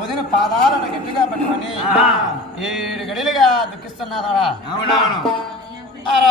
వదిన పాదాలను గట్టిగా పట్టుకొని. ఏడు గడిలుగా దుఃఖిస్తున్నారా హర.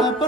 గొప్ప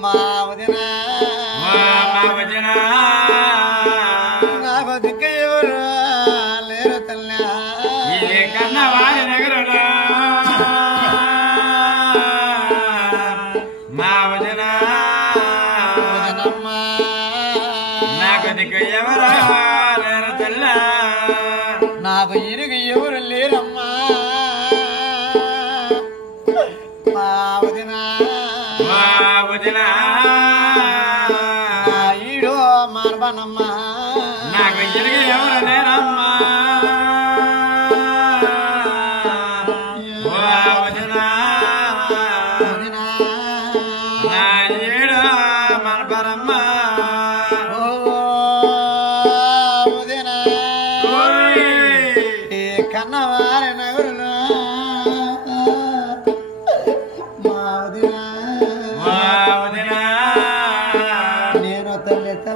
妈，我的う。నాకు ఎరుగు ఎవరు లేరమ్మా?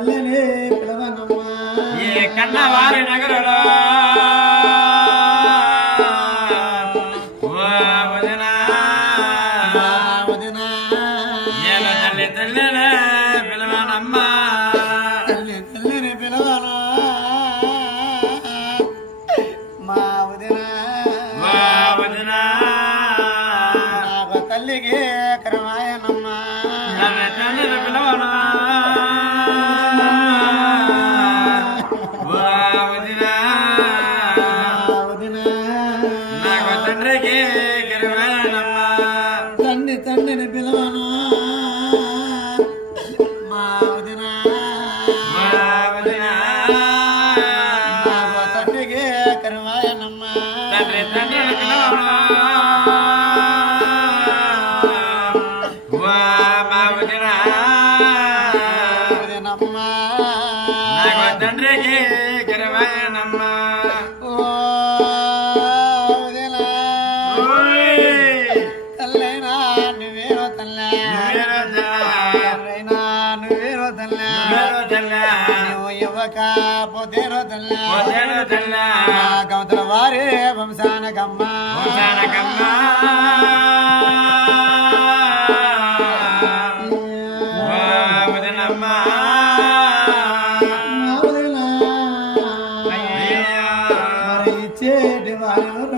మల్లనే పిలవనమ్మా. ఏ కన్నవారి నగరడా శివాయనమ్మ. తల్లైనా నువ్వేనో తల్ల. ఎవరైనా నువ్వేనో తల్ల. నువ్వు ఇవ్వక పోతేనో తల్ల. గమతల వారే వంశానకమ్మ. వంశానకమ్మ. ಸೇಡುವಾರ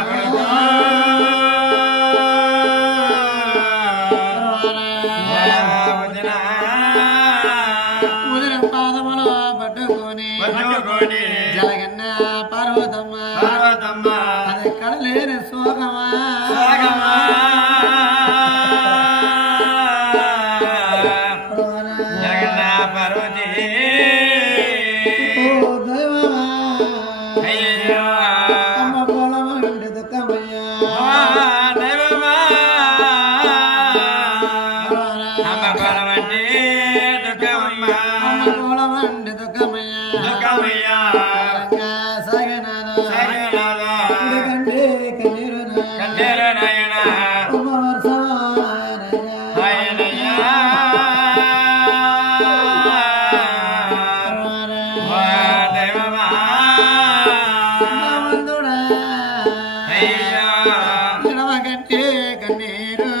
నా కన్నీరు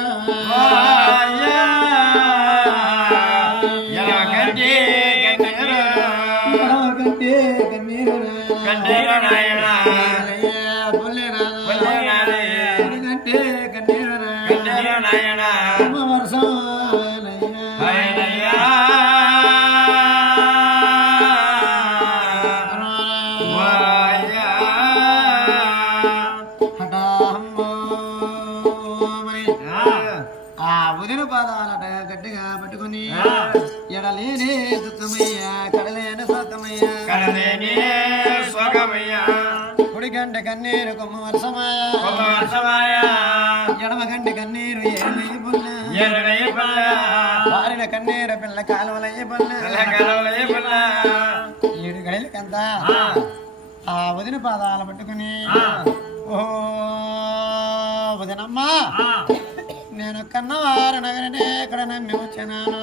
ఆ ఉదిన పాదాలట గట్టిగా పట్టుకుని. ఎడలేని దుఃఖమయ్యా కడలేని సోకమయ్యా కడలేని స్వర్గమయ్యా. కుడి గంట కన్నీరు కొమ్మ వర్షమాయా కొమ్మ వర్షమాయా. ఎడమ గంట కన్నీరు పుల్ల పుల్ల. వారిన కన్నీరు పిల్ల కాలువలయ్య పుల్ల కలకలవలై పుల్ల. ఏడు గడిలకంతా ఆ. ఆ వదిన పాదాలు పట్టుకుని. ఓ వదినమ్మా. నేను కన్నవారు నగరనే ఇక్కడ నమ్మి వచ్చినాను.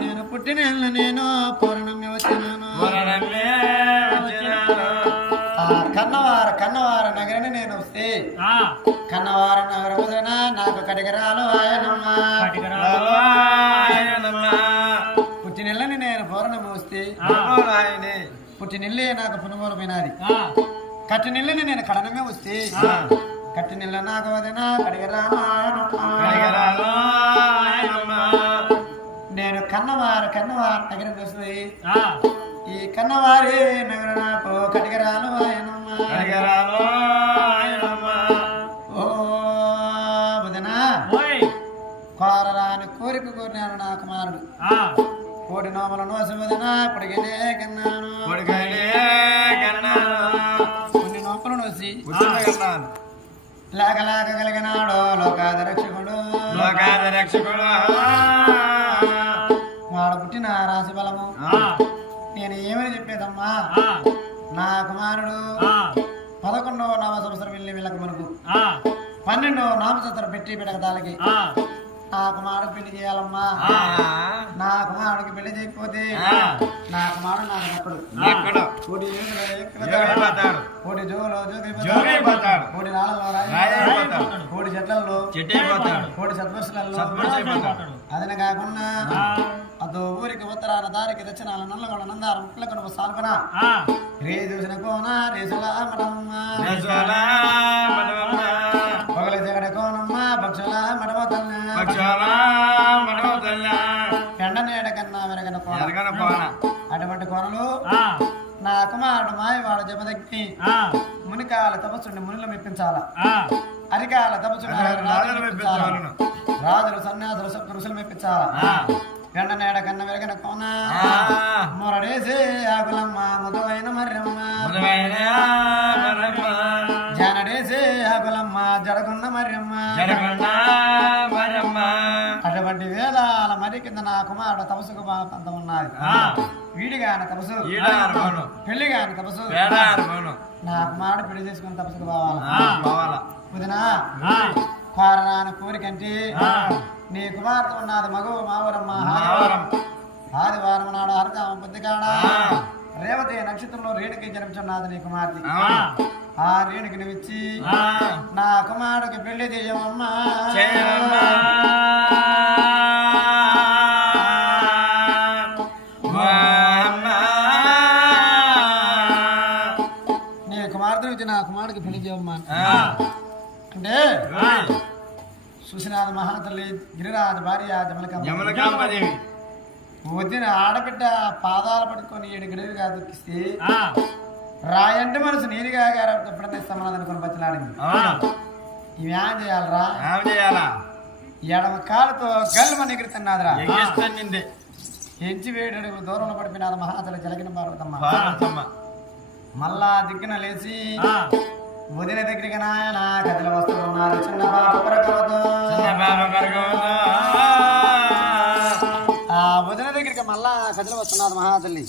నేను పుట్టిన నేను పూర్ణమ్మి వచ్చినాను కన్నవార కన్నవార నగరని నేను వస్తే. కన్నవార నగర వదిన నాకు కడిగరాలు ఆయనమ్మ. పుట్టినిల్లని నేను పూర్ణమ్మి వస్తే. పుట్టినిల్లే నాకు ఆ. కట్టినిల్లని నేను కడనమే వస్తే ఆ. కట్టినిల్ల నాకు వదిన కడిగరాలు ఆయనమ్మ కడిగరామాయణమ్మ. నేను కన్నవారు కన్నవారు నగరం వస్తే ఆ. ఈ కన్నవారి నగర నాకు కడిగరాలు ఆయనమ్మ కడిగరామాయణమ్మ. ఓ వదిన ఓయ్. కోరరాని కోరిక కోరినాను నా కుమారుడు. కోటి నోమల నోసి వదిన పొడిగినే కన్నాను కొడుకైనే కన్నాను. కొన్ని నోపలు నోసి కన్నాను. లేక లేక కలిగినాడు లోకాద రక్షకుడు లోకాద రక్షకుడు. వాడు పుట్టిన రాశి బలము. నేను ఏమని చెప్పేదమ్మా. నా కుమారుడు. పదకొండవ నామ సంవత్సరం వెళ్ళి వీళ్ళకి మనకు. పన్నెండవ నామ సంవత్సరం పెట్టి పెడకదాలకి ఆ. నా కుమారుడు పెళ్ళి చేయాలమ్మా. నా కుమారుడికి పెళ్ళి చేయకపోతే. నా కుమారుడు నాకు. కోటి. కోటి జోలో. కోటి పోతాడు. కోటి చెట్లలో. కోటి సద్వర్షులలో. అదిన కాకుండా. అదో ఊరికి ఉత్తరాన దారికి దక్షిణాల నల్లగొండ నందారం పిల్లకొండ సాల్పన ఆ. రే చూసిన కోన రేసుల మడమ్మ అటువంటి కోనలు. నా కుమారుడు మాయవాడు జపదగ్ని ఆ. మునికాల తపస్సుని మునులు మెప్పించాల. అరికాల తపస్సుని రాజులు సన్యాసులు సప్త ఋషులు మెప్పించాల. ఎండ నేడ కన్న వెరగన కోన ఆ. మొరడేసే ఆకులమ్మ ముదవైన మర్రమ్మ. జానడేసే ఆకులమ్మ జడకున్న మర్రమ్మ వడ్డీ మరి కింద నా కుమారుడు తపసుకు పంతం ఉన్నది. వీడిగాని తపసు పెళ్ళిగాని తపసు నా కుమారుడు పెళ్ళి చేసుకుని తపసుకు పోవాలి? ఆ, కోరనాని కోరికంటే. నీ కుమార్తె ఉన్నది మగవ మావరమ్మ ఆదివారం. నాడు అర్ధం బుద్ధికాడ. రేవతి నక్షత్రంలో రేణుకి జన్మించున్నది నీ కుమార్తె. ఆ. రేణుకి నువ్వు ఇచ్చి ఆ, నా కుమారుడికి పెళ్ళి చేయమమ్మా. అంటే. సుశీనాథ మహాతల్లి గిరిరాజ భార్య యమలకాంబదేవి వదిన ఆడబిడ్డ పాదాలు పట్టుకొని ఏడు గిరిగా దుఃఖిస్తే రాయంటే మనసు నీరుగా గారు ఎప్పుడైనా ఇస్తామన్నది అనుకుని బతిలాడింది. ఇవి ఏం చేయాలరా? ఏం చేయాలా? ఎడమ కాలుతో గల్లు ఎగురుతున్నదిరా ఎగిస్తుంది ఎంచి వేడు అడుగులు దూరంలో పడిపోయినాది మహాతల్లి జలగిన పార్వతమ్మ. మళ్ళా దిక్కున లేచి వదిన దగ్గరికి నాయన కథలు వస్తున్నారు చిన్న కొరకవద్దు. బాబ కరగవద్దు. ఆ వదిన దగ్గరికి మళ్ళా కథలు వస్తున్నారు మహాతల్లి